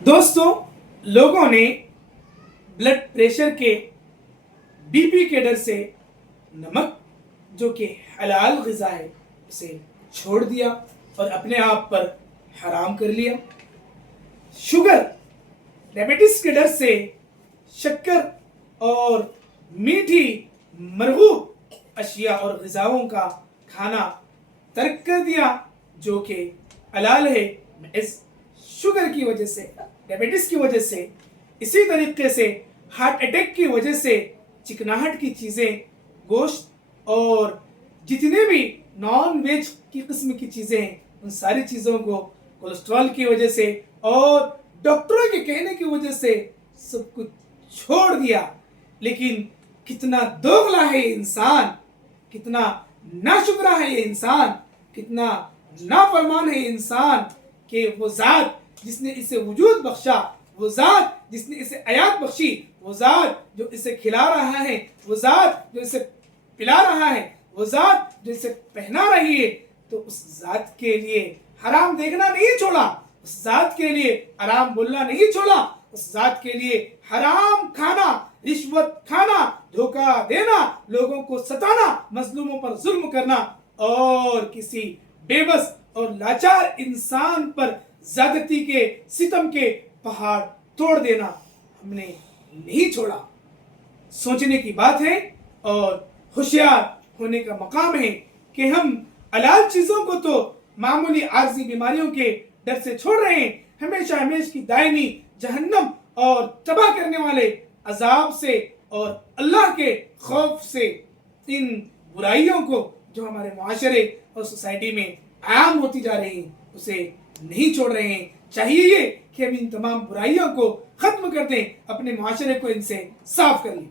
दोस्तों, लोगों ने ब्लड प्रेशर के बीपी के डर से नमक जो कि हलाल ग़िज़ा है उसे छोड़ दिया और अपने आप पर हराम कर लिया। शुगर डायबिटीज के डर से शक्कर और मीठी मरगूब अशिया और ग़िज़ाओं का खाना तर्क कर दिया जो कि हलाल है। इस शुगर की वजह से, डायबिटीज की वजह से, इसी तरीके से हार्ट अटैक की वजह से चिकनाहट की चीज़ें, गोश्त और जितने भी नॉन वेज की किस्म की चीज़ें हैं उन सारी चीज़ों को कोलेस्ट्रॉल की वजह से और डॉक्टरों के कहने की वजह से सब कुछ छोड़ दिया। लेकिन कितना दोगला है ये इंसान, कितना नाशुक्रा है ये इंसान, कितना नाफरमान है ये इंसान कि वो ज़ात जिसने इसे वजूद बख्शा, वो ज़ात जिसने इसे हयात बख्शी, वो ज़ात जो इसे खिला रहा है, वो ज़ात जो इसे पिला रहा है, वो ज़ात जो इसे पहना रही है, तो उस ज़ात के लिए हराम देखना नहीं छोड़ा, उस ज़ात के लिए हराम बोलना नहीं छोड़ा, उस ज़ात के लिए हराम खाना, रिश्वत खाना, धोखा देना, लोगों को सताना, मजलूमों पर जुल्म करना और किसी बेबस और लाचार इंसान पर ज़्यादती के, सितम के पहाड़ तोड़ देना हमने नहीं छोड़ा। सोचने की बात है और होशियार होने का मकाम है कि हम हलाल चीज़ों को तो मामूली आर्जी बीमारियों के डर से छोड़ रहे हैं, हमेशा हमेश की दायमी जहन्नम और तबाह करने वाले अजाब से और अल्लाह के खौफ से इन बुराइयों को जो हमारे मुआशरे और सोसाइटी में आम होती जा रही हैं उसे नहीं छोड़ रहे हैं। चाहिए ये कि हम इन तमाम बुराइयों को ख़त्म कर दें, अपने मुआशरे को इनसे साफ कर लें।